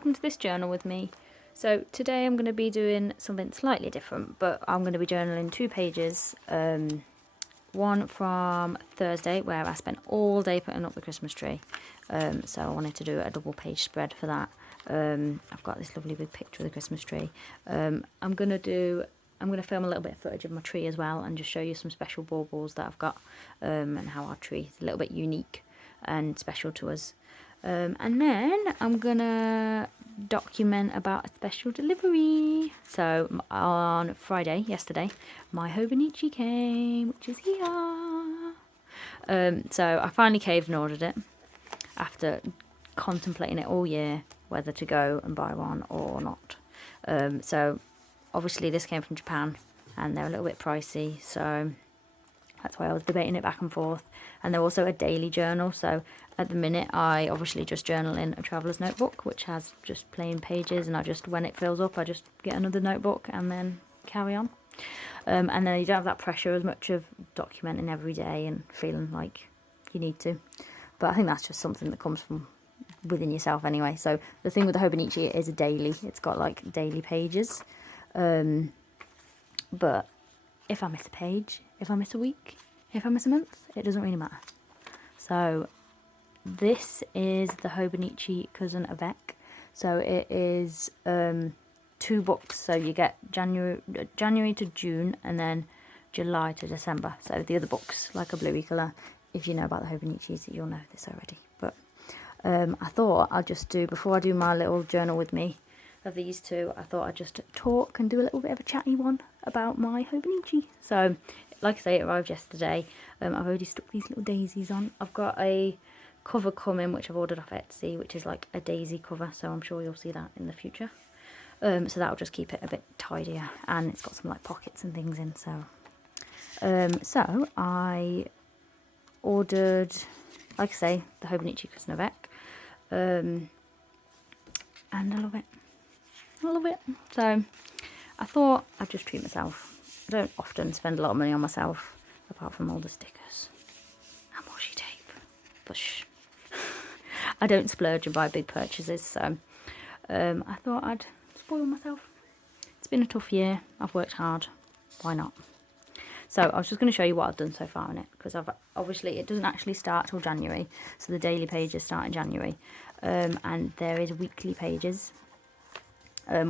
welcome to this journal with me. So today I'm going to be doing something slightly different, but I'm going to be journaling 2 pages. One from Thursday where I spent all day putting up the Christmas tree, so I wanted to do a double page spread for that. I've got this lovely big picture of the Christmas tree. I'm going to film a little bit of footage of my tree as well and just show you some special baubles that I've got, and how our tree is a little bit unique and special to us. And then I'm gonna document about a special delivery. So on Friday, yesterday, my Hobonichi came, which is here. So I finally caved and ordered it after contemplating it all year, whether to go and buy one or not. So obviously this came from Japan and they're a little bit pricey, so that's why I was debating it back and forth. And they're also a daily journal, so at the minute I obviously just journal in a traveller's notebook, which has just plain pages, and when it fills up, I just get another notebook and then carry on. And then you don't have that pressure as much of documenting every day and feeling like you need to. But I think that's just something that comes from within yourself anyway. So the thing with the Hobonichi, it is a daily. It's got like daily pages. But if I miss a page, if I miss a week, if I miss a month, it doesn't really matter. So this is the Hobonichi Cousin Avec. So it is 2 books. So you get January to June and then July to December. So the other books, like a bluey colour. If you know about the Hobonichis, you'll know this already. But I thought I'll just do, before I do my little journal with me of these 2, I thought I'd just talk and do a little bit of a chatty one about my Hobonichi. So like I say, it arrived yesterday. I've already stuck these little daisies on. I've got a cover coming which I've ordered off Etsy, which is like a daisy cover, so I'm sure you'll see that in the future. So that'll just keep it a bit tidier, and it's got some like pockets and things in. So so I ordered, like I say, the Hobonichi Cousin Avec, and I love it. I love it. So I thought I'd just treat myself. I don't often spend a lot of money on myself, apart from all the stickers and washi tape. But shh. I don't splurge and buy big purchases, so I thought I'd spoil myself. It's been a tough year. I've worked hard. Why not? So I was just going to show you what I've done so far in it, because obviously it doesn't actually start till January, so the daily pages start in January, and there is weekly pages.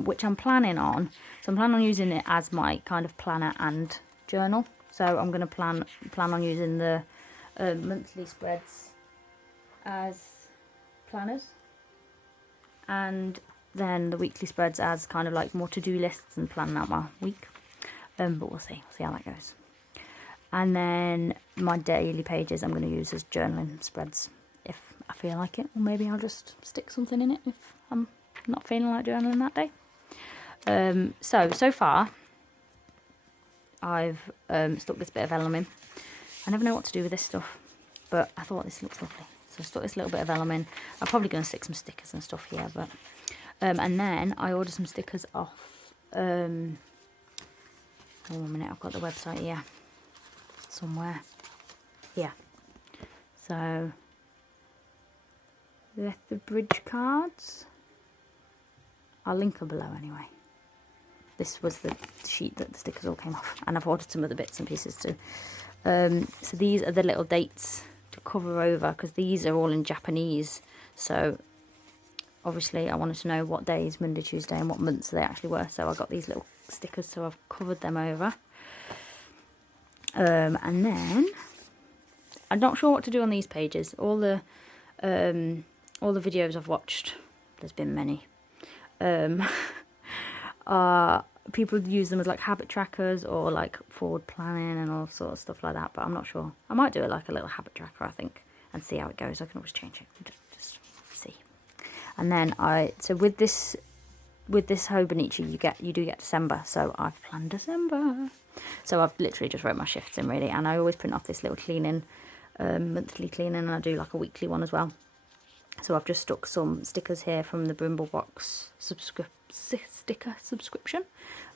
Which I'm planning on. So I'm planning on using it as my kind of planner and journal. So I'm going to plan on using the monthly spreads as planners, and then the weekly spreads as kind of like more to-do lists and planning out my week. But we'll see how that goes. And then my daily pages I'm going to use as journaling spreads if I feel like it, or maybe I'll just stick something in it if I'm not feeling like journaling that day. So far I've stuck this bit of vellum in. I never know what to do with this stuff, but I thought this looks lovely, so I stuck this little bit of vellum in. I'm probably going to stick some stickers and stuff here, but and then I ordered some stickers off oh, a minute, I've got the website here somewhere. Yeah, so Lethbridge cards. I'll link her below anyway. This was the sheet that the stickers all came off, and I've ordered some other bits and pieces too. So these are the little dates to cover over, because these are all in Japanese. So obviously I wanted to know what days, Monday, Tuesday, and what months they actually were. So I got these little stickers, so I've covered them over. And then I'm not sure what to do on these pages. All the videos I've watched, there's been many. People use them as like habit trackers or like forward planning and all sorts of stuff like that, but I'm not sure. I might do it like a little habit tracker, I think, and see how it goes. I can always change it, just see. And then so with this Hobonichi you do get December, so I've planned December. So I've literally just wrote my shifts in really, and I always print off this little cleaning, monthly cleaning, and I do like a weekly one as well. So I've just stuck some stickers here from the Brimble box sticker subscription,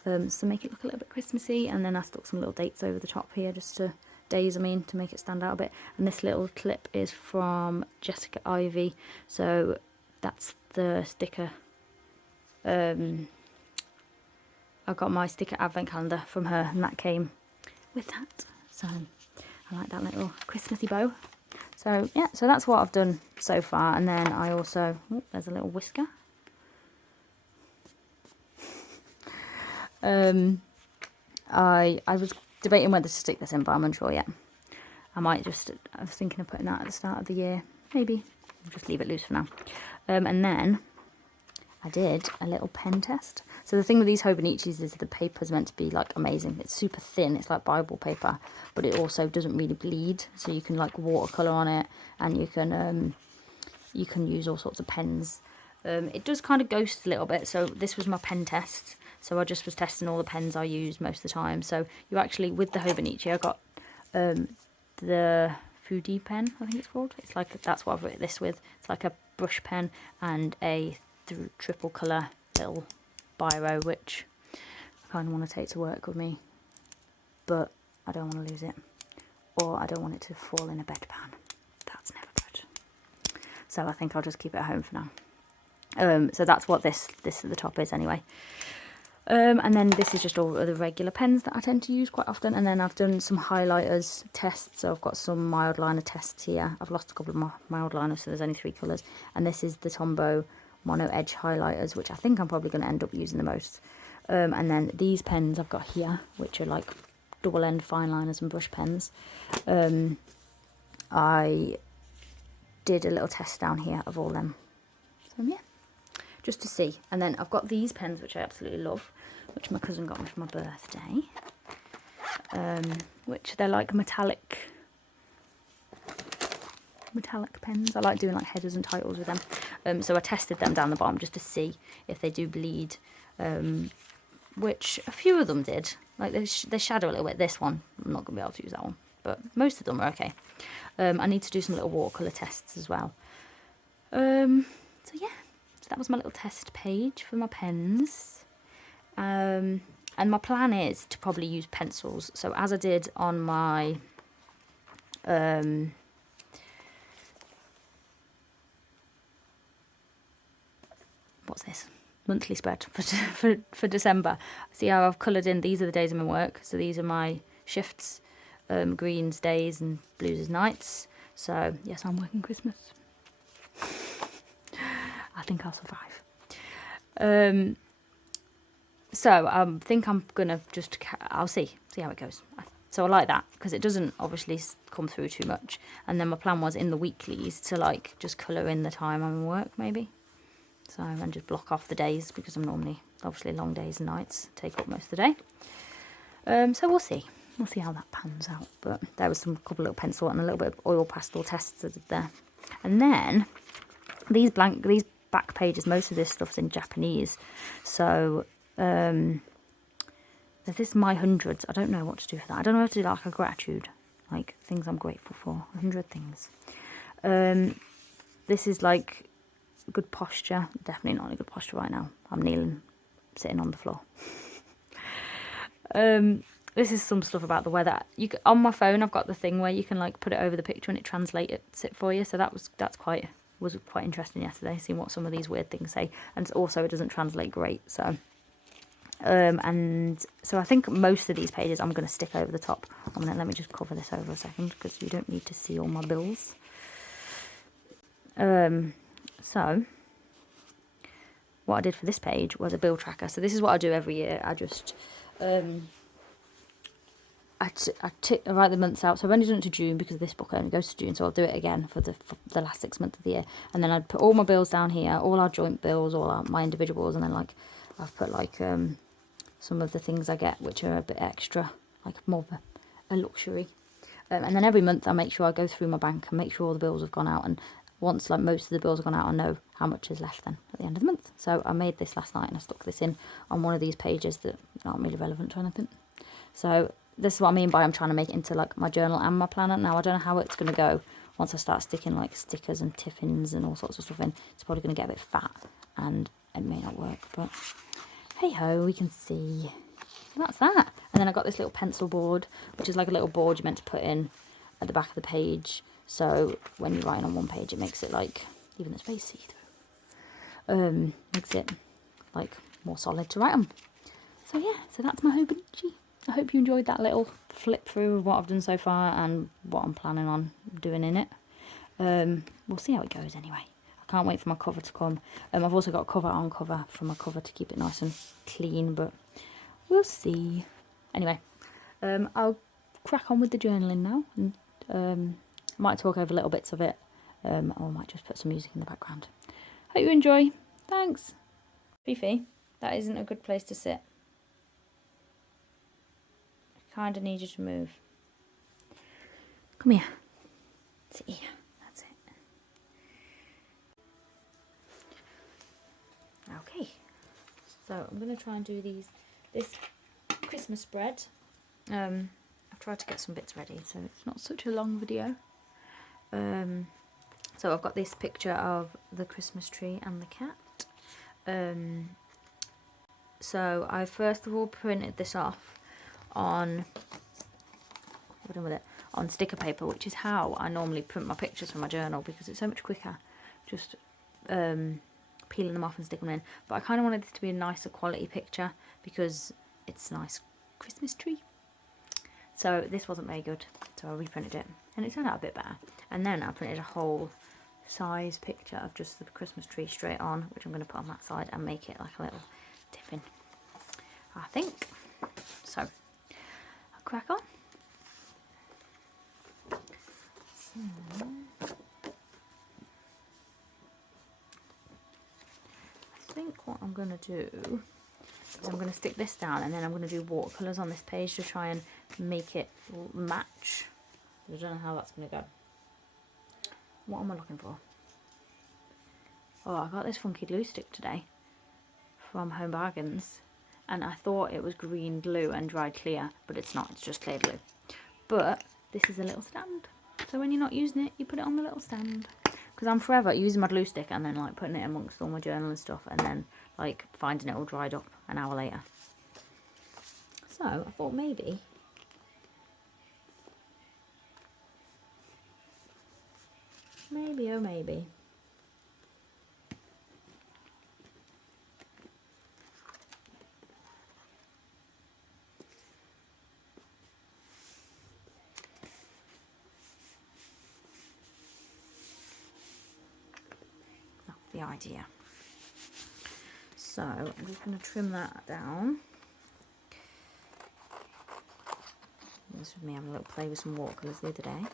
to make it look a little bit Christmassy, and then I stuck some little dates over the top here, to make it stand out a bit. And this little clip is from Jessica Ivy, so that's the sticker I got my sticker advent calendar from her, and that came with that. So I like that little Christmassy bow. So yeah, so that's what I've done so far. And then I also, oh, there's a little whisker. I was debating whether to stick this in, but I'm unsure yet. I was thinking of putting that at the start of the year. Maybe. I'll just leave it loose for now. And then I did a little pen test. So the thing with these Hobonichis is the paper's meant to be like amazing. It's super thin. It's like Bible paper, but it also doesn't really bleed. So you can like watercolor on it, and you can use all sorts of pens. It does kind of ghost a little bit. So this was my pen test. So I just was testing all the pens I use most of the time. So you actually, with the Hobonichi, I got the Foodie pen, I think it's called. It's like, that's what I've written this with. It's like a brush pen and a triple colour little biro, which I kind of want to take to work with me, but I don't want to lose it, or I don't want it to fall in a bedpan. That's never good. So I think I'll just keep it at home for now. So that's what this at the top is anyway. And then this is just all of the regular pens that I tend to use quite often. And then I've done some highlighters tests. So I've got some mild liner tests here. I've lost a couple of my mild liners, so there's only 3 colours. And this is the Tombow Mono Edge highlighters, which I think I'm probably going to end up using the most. And then these pens I've got here, which are like double end fine liners and brush pens. I did a little test down here of all them. So yeah, just to see. And then I've got these pens, which I absolutely love, which my cousin got me for my birthday. Which they're like metallic pens. I like doing like headers and titles with them. So I tested them down the bottom just to see if they do bleed, which a few of them did. Like they shadow a little bit. This one, I'm not going to be able to use that one, but most of them are okay. I need to do some little watercolour tests as well. So yeah, so that was my little test page for my pens. And my plan is to probably use pencils. So as I did on my what's this? Monthly spread for December. See how I've coloured in, these are the days I'm in work. So these are my shifts, greens days and blues is nights. So yes, I'm working Christmas. I think I'll survive. So I think I'm gonna just, I'll see how it goes. So I like that because it doesn't obviously come through too much. And then my plan was in the weeklies to like just colour in the time I'm in work maybe. So and just block off the days, because I'm normally obviously long days and nights take up most of the day. So we'll see how that pans out. But there was some couple little pencil and a little bit of oil pastel tests I did there. And then these back pages, most of this stuff's in Japanese. So there's this My Hundreds. I don't know what to do for that. I don't know how to do like a gratitude, like things I'm grateful for, 100 things. This is like good posture. Definitely not in a good posture right now. I'm kneeling, sitting on the floor. This is some stuff about the weather. On my phone I've got the thing where you can like put it over the picture and it translates it for you. So was quite interesting yesterday, seeing what some of these weird things say. And also it doesn't translate great. So and so I think most of these pages I'm going to stick over the top. Let me just cover this over a second because you don't need to see all my bills. So what I did for this page was a bill tracker. So this is what I do every year. I just I write the months out. So I've only done it to June because this book only goes to June. So I'll do it again for the last 6 months of the year. And then I'd put all my bills down here, all our joint bills, all my individual bills, and then like I've put like some of the things I get which are a bit extra, like more of a luxury. And then every month I make sure I go through my bank and make sure all the bills have gone out. And once like most of the bills have gone out, I know how much is left then at the end of the month. So I made this last night and I stuck this in on one of these pages that aren't really relevant to anything. So this is what I mean by I'm trying to make it into like my journal and my planner. Now I don't know how it's going to go once I start sticking like stickers and tiffins and all sorts of stuff in. It's probably going to get a bit fat and it may not work, but hey ho, we can see. So that's that. And then I got this little pencil board, which is like a little board you're meant to put in at the back of the page. So when you're writing on one page, it makes it like, even the space see-through, makes it like more solid to write on. So yeah, so that's my Hobonichi. I hope you enjoyed that little flip through of what I've done so far and what I'm planning on doing in it. We'll see how it goes anyway. I can't wait for my cover to come. I've also got a cover on cover for my cover to keep it nice and clean, but we'll see. Anyway, I'll crack on with the journaling now, and I might talk over little bits of it, or I might just put some music in the background. Hope you enjoy. Thanks. Fifi, that isn't a good place to sit. I kind of need you to move. Come here. Sit here. That's it. Okay. So I'm going to try and do this Christmas spread. I've tried to get some bits ready so it's not such a long video. So I've got this picture of the Christmas tree and the cat. So I first of all printed this off on sticker paper, which is how I normally print my pictures for my journal, because it's so much quicker just peeling them off and sticking them in. But I kind of wanted this to be a nicer quality picture because it's a nice Christmas tree. So this wasn't very good, so I reprinted it and it turned out a bit better. And then I printed a whole size picture of just the Christmas tree straight on, which I'm going to put on that side and make it like a little tiffin, I think. So I'll crack on. So, I think what I'm going to do is I'm going to stick this down and then I'm going to do watercolours on this page to try and make it match. I don't know how that's going to go. What am I looking for? Oh, I got this funky glue stick today from Home Bargains, and I thought it was green glue and dried clear, but it's not, it's just clear glue. But this is a little stand, so when you're not using it, you put it on the little stand. Because I'm forever using my glue stick and then like putting it amongst all my journal and stuff, and then like finding it all dried up an hour later. So I thought maybe oh maybe. That's the idea. So I'm just going to trim that down. This was me having a little play with some watercolours the other day.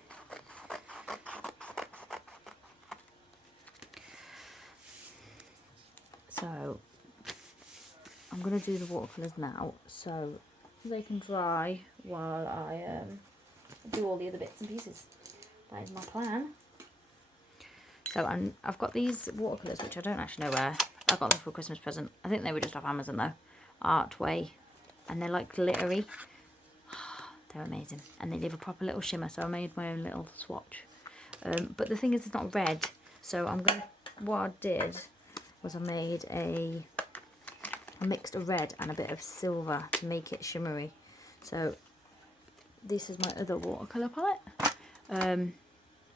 So I'm going to do the watercolours now so they can dry while I do all the other bits and pieces. That is my plan. So I've got these watercolours, which I don't actually know where. I got them for a Christmas present. I think they were just off Amazon though. Artway. And they're like glittery. They're amazing. And they leave a proper little shimmer, so I made my own little swatch. But the thing is, it's not red. So what I did was I mixed a red and a bit of silver to make it shimmery. So this is my other watercolour palette.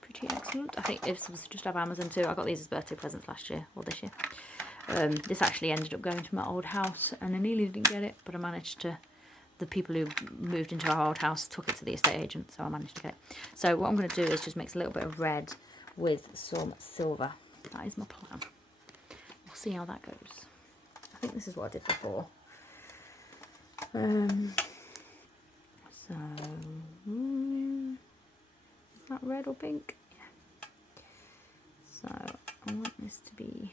Pretty excellent. I think it was just off Amazon too. I got these as birthday presents last year, or this year. This actually ended up going to my old house and I nearly didn't get it, but I managed to. The people who moved into our old house took it to the estate agent, so I managed to get it. So what I'm going to do is just mix a little bit of red with some silver. That is my plan. We'll see how that goes. I think this is what I did before. So, is that red or pink? Yeah. So I want this to be.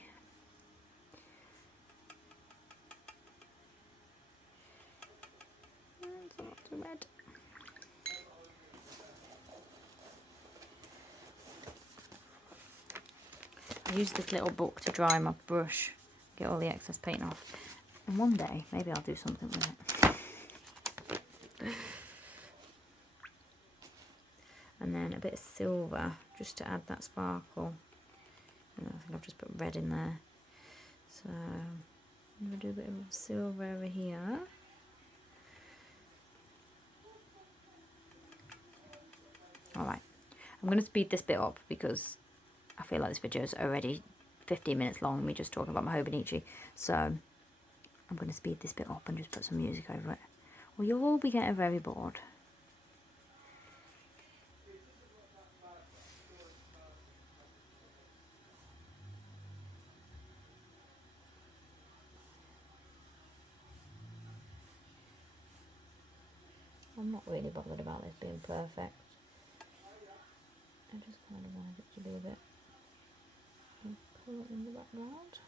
Red. I use this little book to dry my brush, get all the excess paint off, and one day maybe I'll do something with it. And then a bit of silver just to add that sparkle. And I think I've just put red in there, so I'm going to do a bit of silver over here. Alright, I'm going to speed this bit up because I feel like this video is already 15 minutes long, me just talking about my Hobonichi. So I'm going to speed this bit up and just put some music over it. Well, you'll all be getting very bored. I'm not really bothered about this being perfect. I just kind of wanted it to be a bit colour in the background.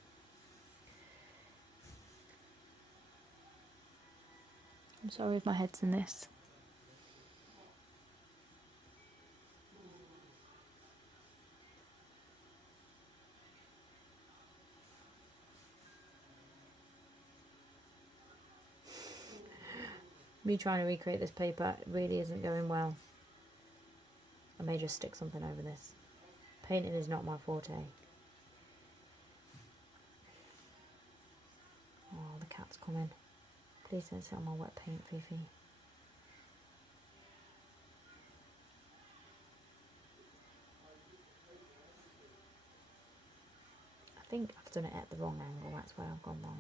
I'm sorry if my head's in this. Me trying to recreate this paper really isn't going well. I may just stick something over this. Painting is not my forte. Oh, the cat's coming. Please don't sit on my wet paint, Fifi. I think I've done it at the wrong angle, that's where I've gone wrong.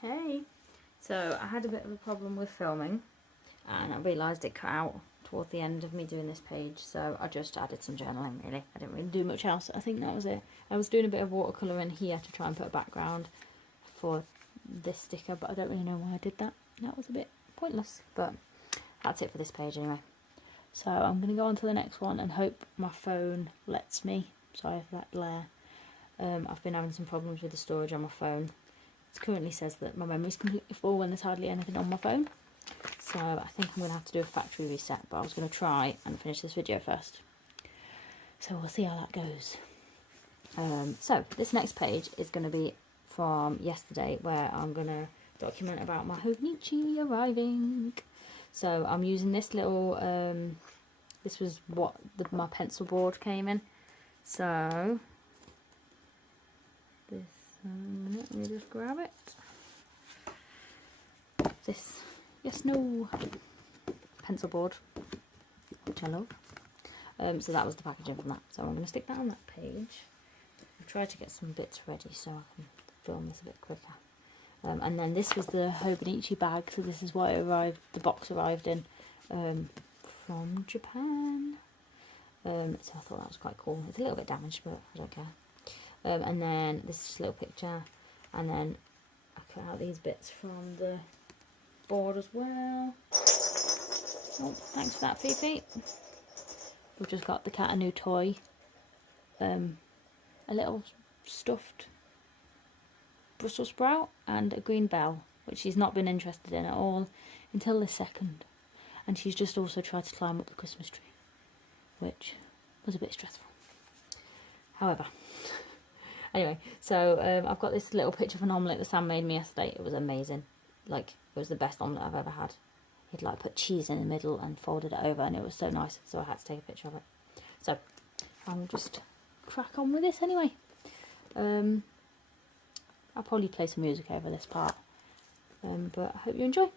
Hey! So I had a bit of a problem with filming and I realised it cut out towards the end of me doing this page, so I just added some journaling really. I didn't really do much else. I think that was it. I was doing a bit of watercolouring here to try and put a background for this sticker, but I don't really know why I did that. That was a bit pointless, but that's it for this page anyway. So I'm going to go on to the next one and hope my phone lets me. Sorry for that glare. I've been having some problems with the storage on my phone. It currently says that my memory's completely full when there's hardly anything on my phone. So I think I'm going to have to do a factory reset, but I was going to try and finish this video first. So we'll see how that goes. So this next page is going to be from yesterday, where I'm going to document about my Hobonichi arriving. So I'm using this little, this was what my pencil board came in. So this, let me just grab it. This, yes, no, pencil board, which I love. So that was the packaging from that. So I'm going to stick that on that page. I've tried to get some bits ready so I can film this a bit quicker. And then this was the Hobonichi bag, so this is what it arrived, the box arrived in, from Japan. So I thought that was quite cool. It's a little bit damaged, but I don't care. And then this is just a little picture, and then I cut out these bits from the board as well. Oh, thanks for that, Fifi. We've just got the cat a new toy, a little stuffed Brussels sprout and a green bell, which she's not been interested in at all until this second. And she's just also tried to climb up the Christmas tree, which was a bit stressful. However, anyway, so I've got this little picture of an omelette that Sam made me yesterday. It was amazing. Like, it was the best omelette I've ever had. He'd like put cheese in the middle and folded it over, and it was so nice, so I had to take a picture of it. So I'll just crack on with this anyway. I'll probably play some music over this part, but I hope you enjoy.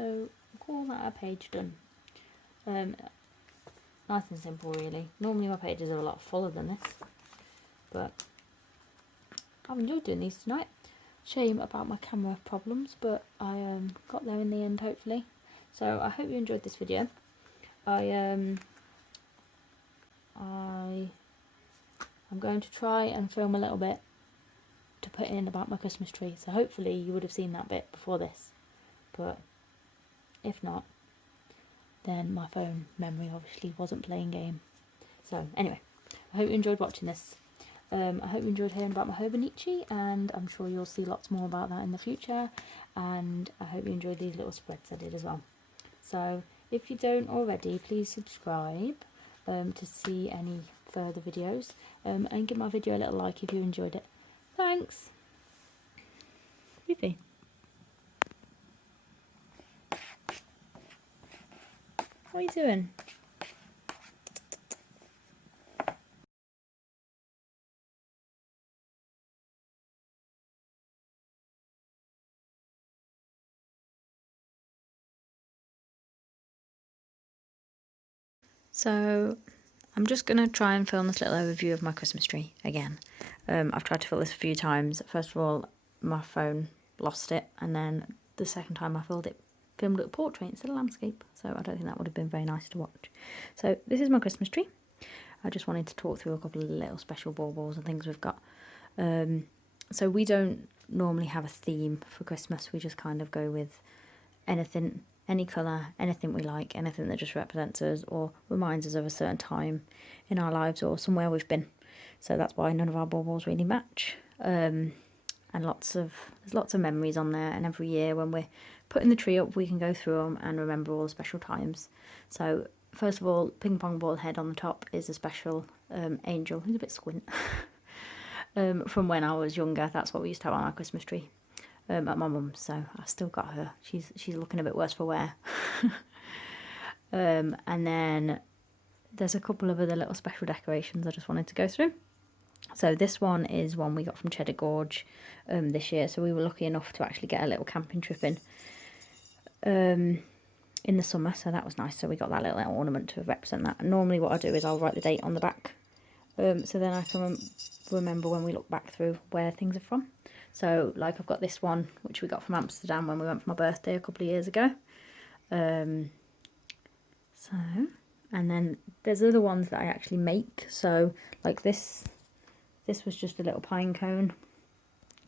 So call that a page done. Nice and simple really. Normally my pages are a lot fuller than this, but I've enjoyed doing these tonight. Shame about my camera problems, but I got there in the end hopefully. So I hope you enjoyed this video. I'm going to try and film a little bit to put in about my Christmas tree, so hopefully you would have seen that bit before this, but if not, then my phone memory obviously wasn't playing game. So anyway, I hope you enjoyed watching this. I hope you enjoyed hearing about my Hobonichi, and I'm sure you'll see lots more about that in the future, and I hope you enjoyed these little spreads I did as well. So if you don't already, please subscribe to see any further videos, and give my video a little like if you enjoyed it. Thanks! Okay. What are you doing? So I'm just going to try and film this little overview of my Christmas tree again. I've tried to film this a few times. First of all, my phone lost it, and then the second time I filmed a portrait instead of landscape, so I don't think that would have been very nice to watch. So this is my Christmas tree. I just wanted to talk through a couple of little special baubles and things we've got. So we don't normally have a theme for Christmas, we just kind of go with anything, any colour, anything we like, anything that just represents us or reminds us of a certain time in our lives or somewhere we've been. So that's why none of our baubles really match. And there's lots of memories on there, and every year when we're putting the tree up we can go through them and remember all the special times. So first of all, ping pong ball head on the top is a special angel who's a bit squint. From when I was younger, that's what we used to have on our Christmas tree at my mum's, so I've still got her. She's looking a bit worse for wear. And then there's a couple of other little special decorations I just wanted to go through. So this one is one we got from Cheddar Gorge this year, so we were lucky enough to actually get a little camping trip in the summer, so that was nice. So we got that little ornament to represent that, and normally what I do is I'll write the date on the back, so then I can remember when we look back through where things are from. So like I've got this one which we got from Amsterdam when we went for my birthday a couple of years ago. And then there's other ones that I actually make. So like this was just a little pine cone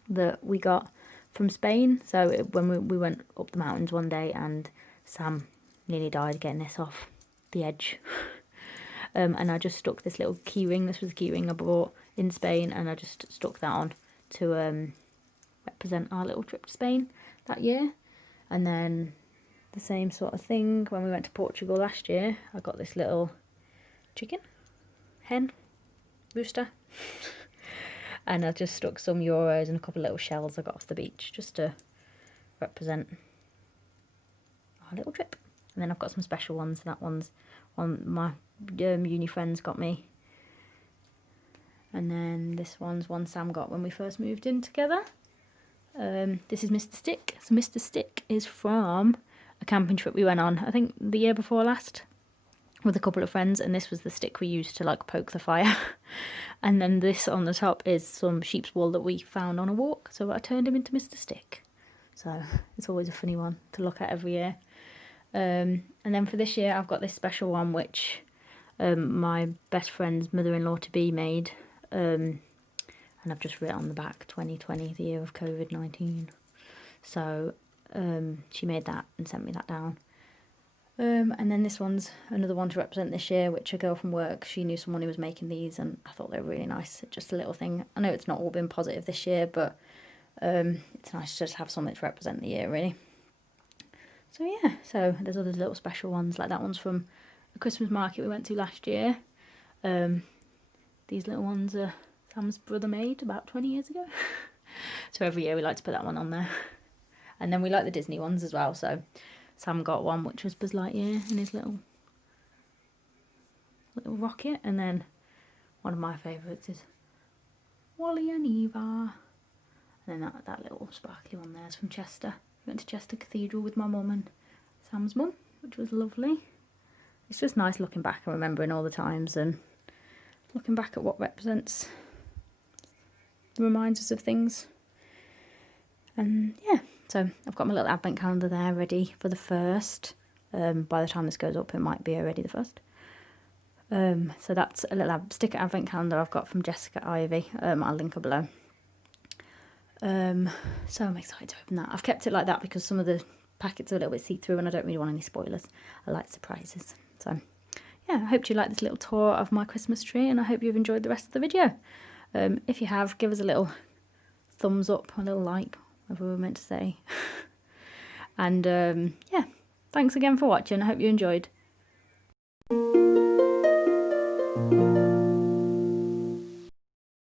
that we got from Spain. So when we went up the mountains one day, and Sam nearly died getting this off the edge. And I just stuck this little key ring. This was a key ring I bought in Spain, and I just stuck that on to represent our little trip to Spain that year. And then the same sort of thing when we went to Portugal last year. I got this little chicken, hen, rooster, and I just stuck some euros and a couple of little shells I got off the beach just to represent our little trip. And then I've got some special ones. That one's on my uni friends got me. And then this one's one Sam got when we first moved in together. This is Mr. Stick. So Mr. Stick is from a camping trip we went on, I think the year before last, with a couple of friends, and this was the stick we used to like poke the fire. And then this on the top is some sheep's wool that we found on a walk, so I turned him into Mr. Stick. So it's always a funny one to look at every year. And then for this year I've got this special one which my best friend's mother-in-law-to-be made, and I've just written on the back 2020, the year of COVID-19. So she made that and sent me that down. And then this one's another one to represent this year, which a girl from work, she knew someone who was making these, and I thought they were really nice. It's just a little thing. I know it's not all been positive this year, but it's nice to just have something to represent the year, really. So yeah, so there's other little special ones, like that one's from a Christmas market we went to last year. These little ones are Sam's brother made about 20 years ago. So every year we like to put that one on there. And then we like the Disney ones as well, so Sam got one which was Buzz Lightyear in his little rocket, and then one of my favourites is Wally and Eva. And then that little sparkly one there is from Chester. We went to Chester Cathedral with my mum and Sam's mum, which was lovely. It's just nice looking back and remembering all the times and looking back at what represents the reminders of things. And yeah, so I've got my little advent calendar there ready for the 1st. By the time this goes up, it might be already the 1st. So that's a little sticker advent calendar I've got from Jessica Ivy. I'll link her below. So I'm excited to open that. I've kept it like that because some of the packets are a little bit see-through and I don't really want any spoilers. I like surprises. So yeah, I hope you like this little tour of my Christmas tree, and I hope you've enjoyed the rest of the video. If you have, give us a little thumbs up, a little like, whatever we were meant to say. And yeah, thanks again for watching. I hope you enjoyed.